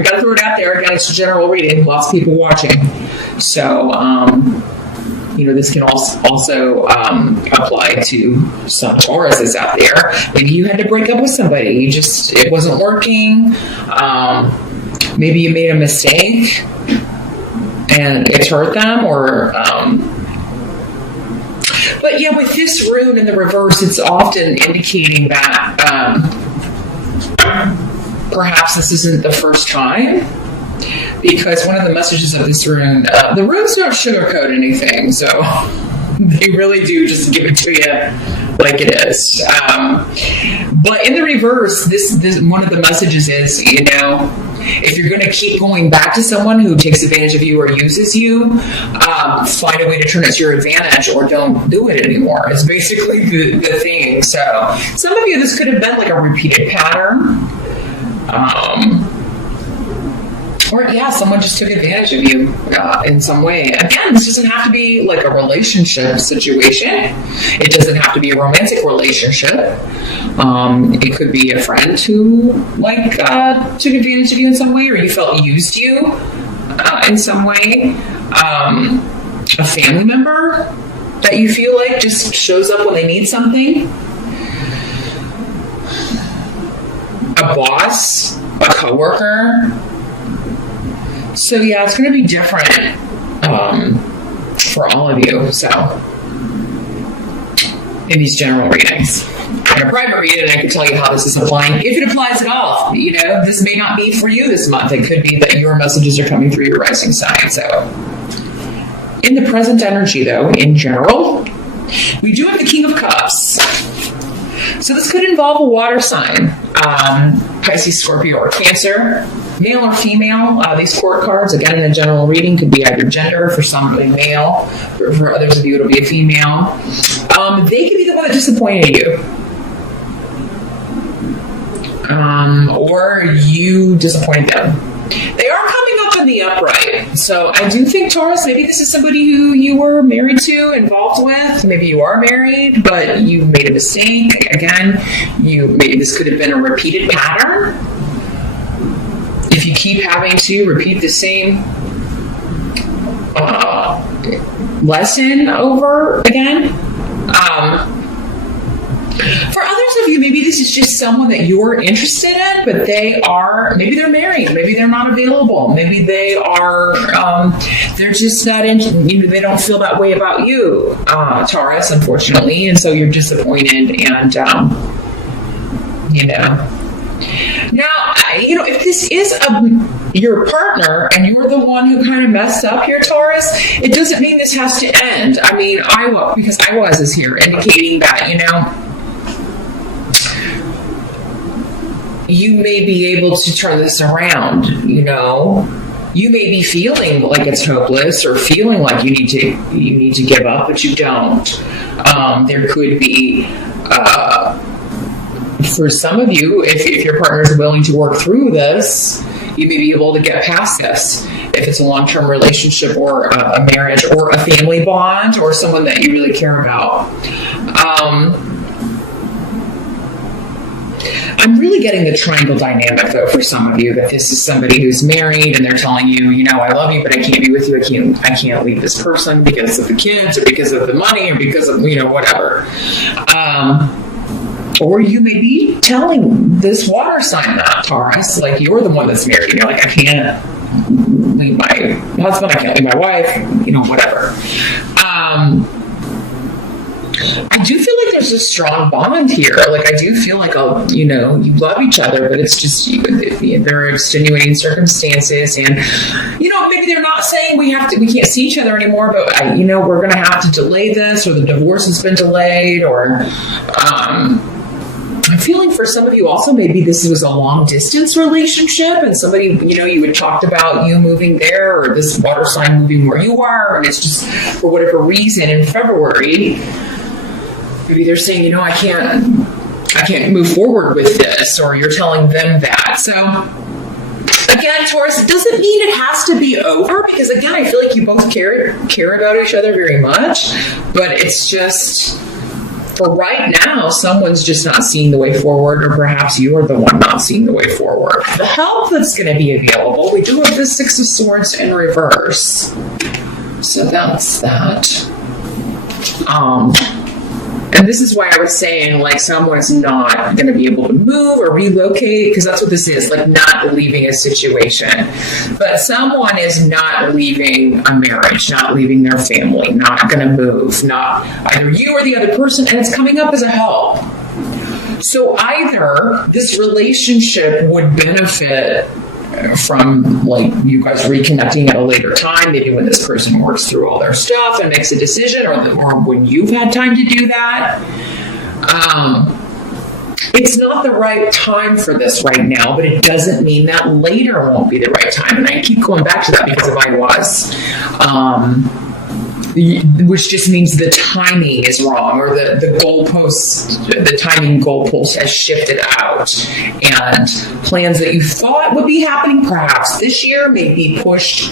I got to throw it out there. Again, it's a general reading. Lots of people watching. So, this can also apply to some Tauruses out there. Maybe you had to break up with somebody. It wasn't working. Maybe you made a mistake and it hurt them, but yeah, with this rune in the reverse, it's often indicating that perhaps this isn't the first time, because one of the messages of this rune, the runes don't sugarcoat anything, so they really do just give it to you like it is. But in the reverse, this one of the messages is, if you're going to keep going back to someone who takes advantage of you or uses you, find a way to turn it to your advantage, or don't do it anymore. It's basically the thing. So some of you, this could have been like a repeated pattern. Or someone just took advantage of you in some way. Again, this doesn't have to be like a relationship situation. It doesn't have to be a romantic relationship. It could be a friend who took advantage of you in some way, or you felt used you in some way. A family member that you feel like just shows up when they need something. A boss, a coworker. So it's going to be different for all of you. So in these general readings, in a private reading, I can tell you how this is applying, if it applies at all. This may not be for you this month. It could be that your messages are coming through your rising sign. So in the present energy, though, in general, we do have the King of Cups. So this could involve a water sign, Pisces, Scorpio, or Cancer, male or female. These court cards, again, in a general reading, could be either gender. For some, it'll be male. For others of you, it'll be a female. They could be the one that disappointed you. Or you disappointed them. They are coming up in the upright. So I do think, Taurus, maybe this is somebody who you were married to, involved with. Maybe you are married, but you made a mistake. Again, maybe this could have been a repeated pattern. If you keep having to repeat the same lesson over again. For others of you, maybe this is just someone that you're interested in, but maybe they're married, maybe they're not available, maybe they are, they're just not they don't feel that way about you, Taurus, unfortunately, and so you're disappointed, and, Now, if this is your partner and you're the one who kind of messed up here, Taurus, it doesn't mean this has to end. I mean, because I was here indicating that, you may be able to turn this around, You may be feeling like it's hopeless or feeling like you need to give up, but you don't. There could be, for some of you, if your partner is willing to work through this, you may be able to get past this. If it's a long-term relationship or a marriage or a family bond or someone that you really care about. I'm really getting the triangle dynamic, though, for some of you, that this is somebody who's married and they're telling you, I love you, but I can't be with you. I can't leave this person because of the kids or because of the money or because of, whatever. Or you may be telling this water sign that, Taurus, like you're the one that's married. You're like, I can't leave my husband, I can't leave my wife, whatever. I do feel like there's a strong bond here. Like, I do feel like, you love each other, but it's just, there are extenuating circumstances. And, maybe they're not saying we can't see each other anymore, but, we're going to have to delay this, or the divorce has been delayed, or, I'm feeling for some of you also, maybe this was a long distance relationship and somebody, you had talked about you moving there or this water sign moving where you are. And it's just for whatever reason in February, maybe they're saying, I can't move forward with this, or you're telling them that. So again, Taurus, it doesn't mean it has to be over, because again, I feel like you both care about each other very much, but it's just, for right now, someone's just not seeing the way forward, or perhaps you're the one not seeing the way forward. The help that's going to be available, we do have the Six of Swords in reverse. So that's that. And this is why I was saying, like, someone's not going to be able to move or relocate, because that's what this is, like, not leaving a situation. But someone is not leaving a marriage, not leaving their family, not going to move, not either you or the other person, and it's coming up as a help. So either this relationship would benefit from, like, you guys reconnecting at a later time, maybe when this person works through all their stuff and makes a decision, or when you've had time to do that. It's not the right time for this right now, but it doesn't mean that later won't be the right time. And I keep going back to that because if I was, which just means the timing is wrong, or the goalpost, the timing goalpost has shifted out, and plans that you thought would be happening perhaps this year may be pushed,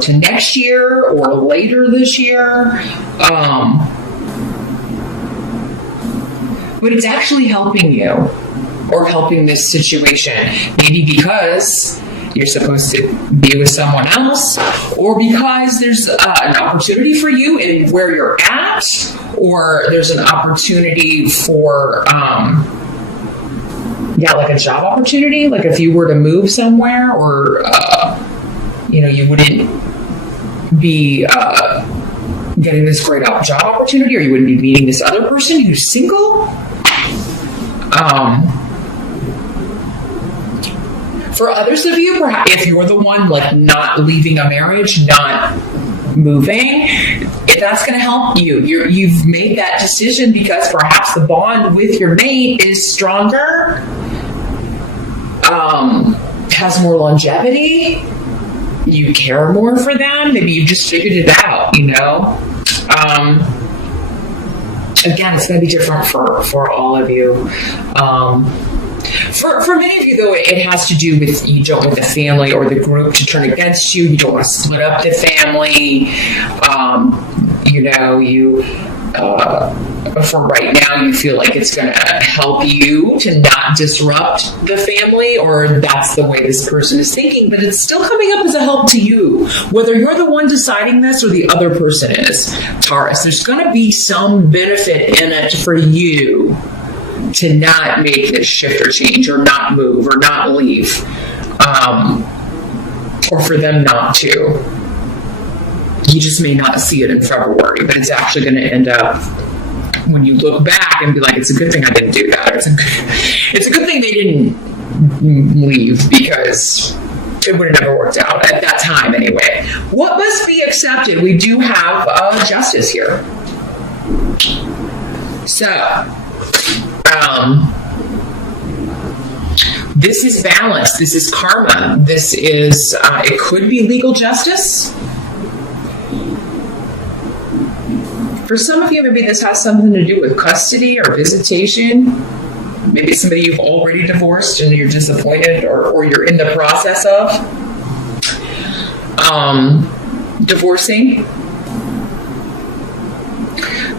to next year or later this year. But it's actually helping you, or helping this situation, maybe because you're supposed to be with someone else, or because there's an opportunity for you in where you're at, or there's an opportunity for, like a job opportunity. Like if you were to move somewhere, or, you wouldn't be getting this great job opportunity, or you wouldn't be meeting this other person who's single. For others of you, perhaps if you're the one like not leaving a marriage, not moving, if that's going to help you, you've made that decision because perhaps the bond with your mate is stronger, has more longevity, you care more for them, maybe you just figured it out, Again, it's going to be different for all of you. For many of you, though, it has to do with you don't want the family or the group to turn against you. You don't want to split up the family. For right now, you feel like it's going to help you to not disrupt the family, or that's the way this person is thinking, but it's still coming up as a help to you, whether you're the one deciding this or the other person is. Taurus, there's going to be some benefit in it for you to not make this shift or change, or not move, or not leave, or for them not to. You just may not see it in February, but it's actually going to end up when you look back and be like, it's a good thing I didn't do that. It's a good thing they didn't leave, because it would have never worked out at that time anyway. What must be accepted? We do have justice here. So, this is balance. This is karma. This is, it could be legal justice. For some of you, maybe this has something to do with custody or visitation. Maybe somebody you've already divorced and you're disappointed, or you're in the process of divorcing.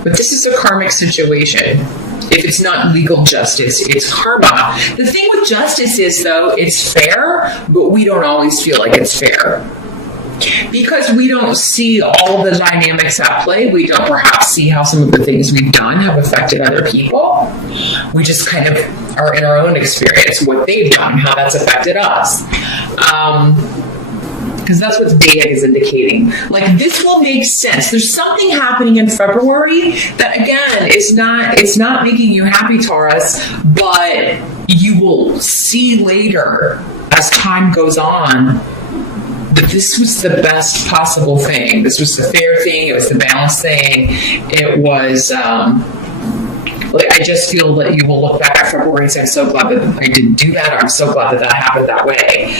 But this is a karmic situation. If it's not legal justice, it's karma. The thing with justice is, though, it's fair, but we don't always feel like it's fair. Because we don't see all the dynamics at play. We don't perhaps see how some of the things we've done have affected other people. We just kind of are in our own experience, what they've done, how that's affected us. Because that's what the data is indicating. Like, this will make sense. There's something happening in February that, again, it's not making you happy, Taurus, but you will see later as time goes on that this was the best possible thing. This was the fair thing. It was the balanced thing. It was, I just feel that you will look back at February and say, I'm so glad that I didn't do that. Or I'm so glad that happened that way.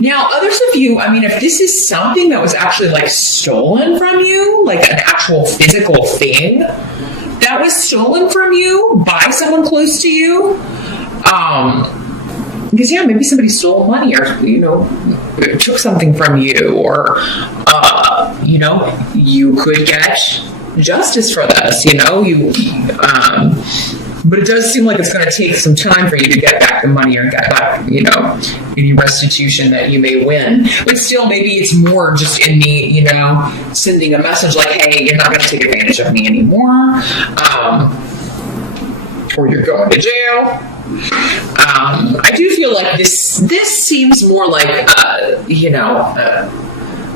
Now, others of you, if this is something that was actually like stolen from you, like an actual physical thing that was stolen from you by someone close to you, because maybe somebody stole money, or took something from you, or you could get justice for this, but it does seem like it's going to take some time for you to get back the money or get back, any restitution that you may win. But still, maybe it's more just in the, sending a message like, hey, you're not going to take advantage of me anymore, or you're going to jail. I do feel like this seems more like,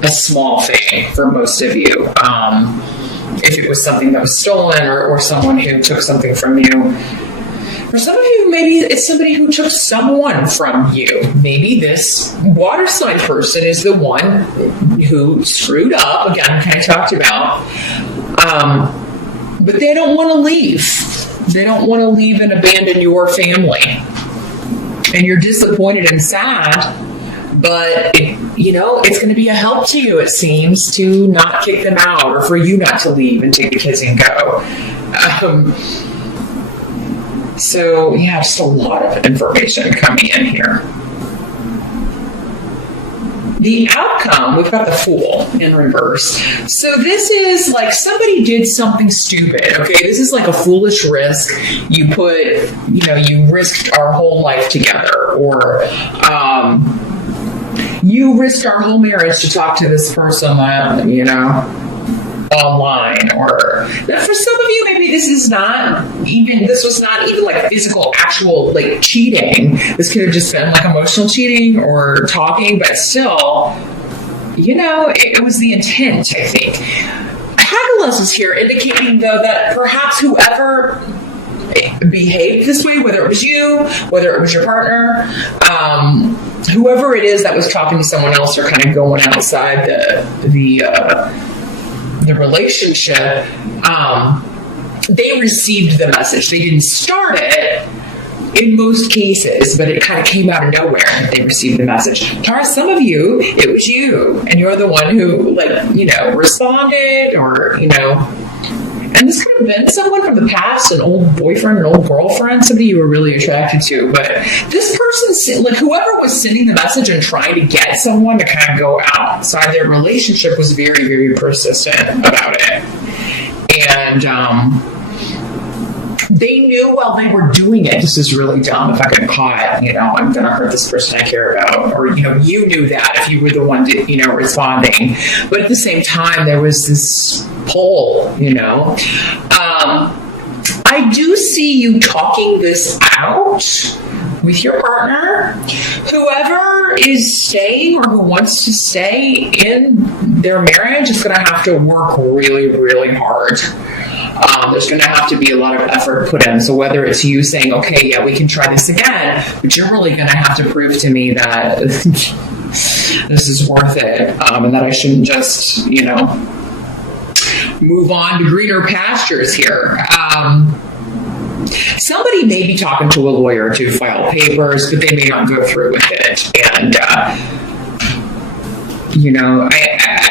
a small thing for most of you. If it was something that was stolen or someone who took something from you. For some of you, maybe it's somebody who took someone from you. Maybe this water sign person is the one who screwed up, again, kind of talked about, but they don't want to leave. They don't want to leave and abandon your family. And you're disappointed and sad, but it's going to be a help to you, it seems, to not kick them out or for you not to leave and take the kids and go. So, just a lot of information coming in here. The outcome, we've got the Fool in reverse. So this is like somebody did something stupid, okay? This is like a foolish risk. You put, you risked our whole life together, or you risked our whole marriage to talk to this person, online, or for some of you, maybe this was not even like physical, actual, like cheating. This could have just been like emotional cheating or talking, but still, it was the intent, I think. Hagalus is here indicating, though, that perhaps whoever behaved this way, whether it was you, whether it was your partner, whoever it is that was talking to someone else or kind of going outside the relationship, they received the message. They didn't start it in most cases, but it kind of came out of nowhere that they received the message. Taurus, some of you, it was you, and you're the one who, responded, or, and this could have been someone from the past, an old boyfriend, an old girlfriend, somebody you were really attracted to. But this person, whoever was sending the message and trying to get someone to kind of go outside their relationship, was very, very persistent about it. And they knew while they were doing it, this is really dumb. If I get caught, I'm going to hurt this person I care about. Or, you knew that if you were the one, responding. But at the same time, there was this pull, I do see you talking this out with your partner. Whoever is staying or who wants to stay in their marriage is going to have to work really, really hard. There's going to have to be a lot of effort put in. So whether it's you saying, okay, yeah, we can try this again, but you're really going to have to prove to me that this is worth it, and that I shouldn't just, move on to greener pastures here. Somebody may be talking to a lawyer to file papers, but they may not go through with it. And,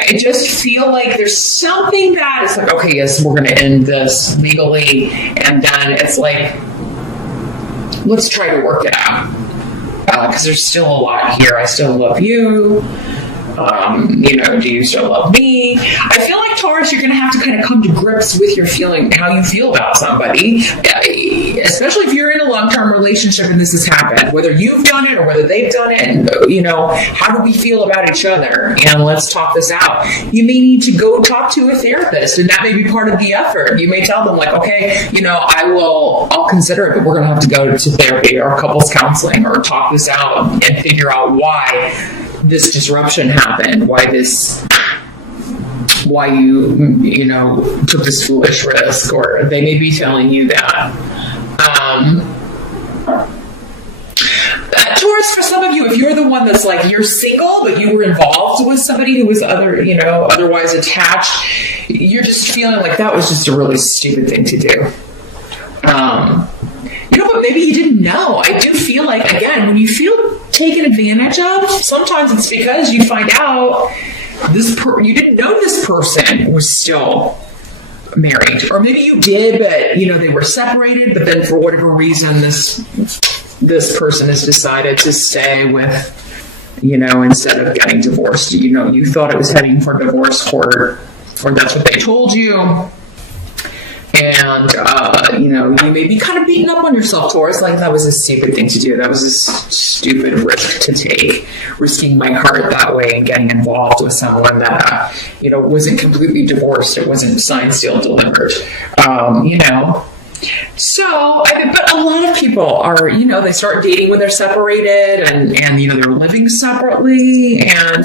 I just feel like there's something that it's like, okay, yes, we're going to end this legally. And then it's like, let's try to work it out. Because there's still a lot here. I still love you. Do you still love me? I feel like, Taurus, you're going to have to kind of come to grips with your feeling, how you feel about somebody, especially if you're in a long-term relationship and this has happened, whether you've done it or whether they've done it, and, how do we feel about each other? And let's talk this out. You may need to go talk to a therapist, and that may be part of the effort. You may tell them, like, okay, I'll consider it, but we're going to have to go to therapy or couples counseling or talk this out and figure out why this disruption happened, why you took this foolish risk, or they may be telling you that. Taurus, for some of you, if you're the one that's like, you're single, but you were involved with somebody who was otherwise attached, you're just feeling like that was just a really stupid thing to do. But maybe you didn't know. I do feel like, again, when you feel taken advantage of, sometimes it's because you find out you didn't know this person was still married. Or maybe you did, but, they were separated, but then for whatever reason, this person has decided to stay with instead of getting divorced. You thought it was heading for divorce court, or that's what they told you. And, you may be kind of beating up on yourself, Taurus, like that was a stupid thing to do. That was a stupid risk to take, risking my heart that way and getting involved with someone that, wasn't completely divorced. It wasn't signed, sealed, delivered, So, but a lot of people are, they start dating when they're separated and they're living separately. And,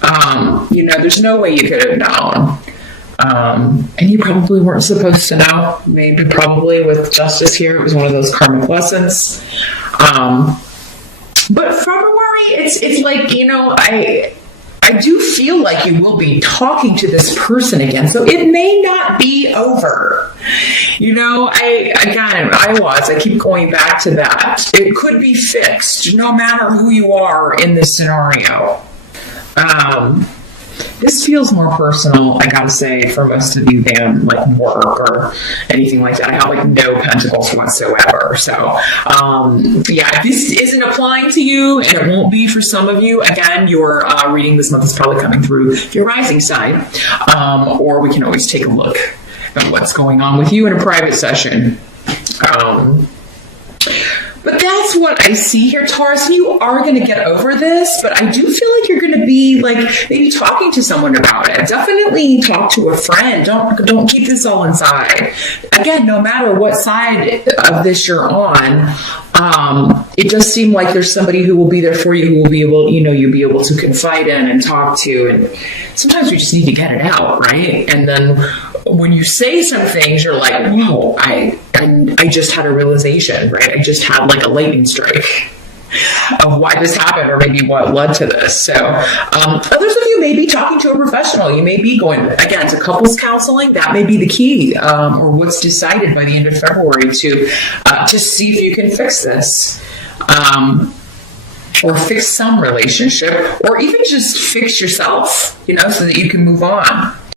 there's no way you could have known. And you probably weren't supposed to know. Maybe probably with justice here, it was one of those karmic lessons. But February, it's like, I do feel like you will be talking to this person again. So it may not be over. I keep going back to that. It could be fixed no matter who you are in this scenario. This feels more personal, I gotta say, for most of you than like work or anything like that. I have like no pentacles whatsoever. So, if this isn't applying to you, and it won't be for some of you, again, your reading this month is probably coming through your rising sign, or we can always take a look at what's going on with you in a private session. But that's what I see here, Taurus. You are going to get over this, but I do feel like you're going to be like maybe talking to someone about it. Definitely talk to a friend. Don't keep this all inside. Again, no matter what side of this you're on, it does seem like there's somebody who will be there for you, who will be able, you'll be able to confide in and talk to. And sometimes we just need to get it out, right? And then when you say some things, you're like, whoa, I just had a realization, right? I just had like a lightning strike of why this happened, or maybe what led to this. So others of you may be talking to a professional. You may be going, again, to couples counseling. That may be the key, or what's decided by the end of February to see if you can fix this. Or fix some relationship, or even just fix yourself, so that you can move on.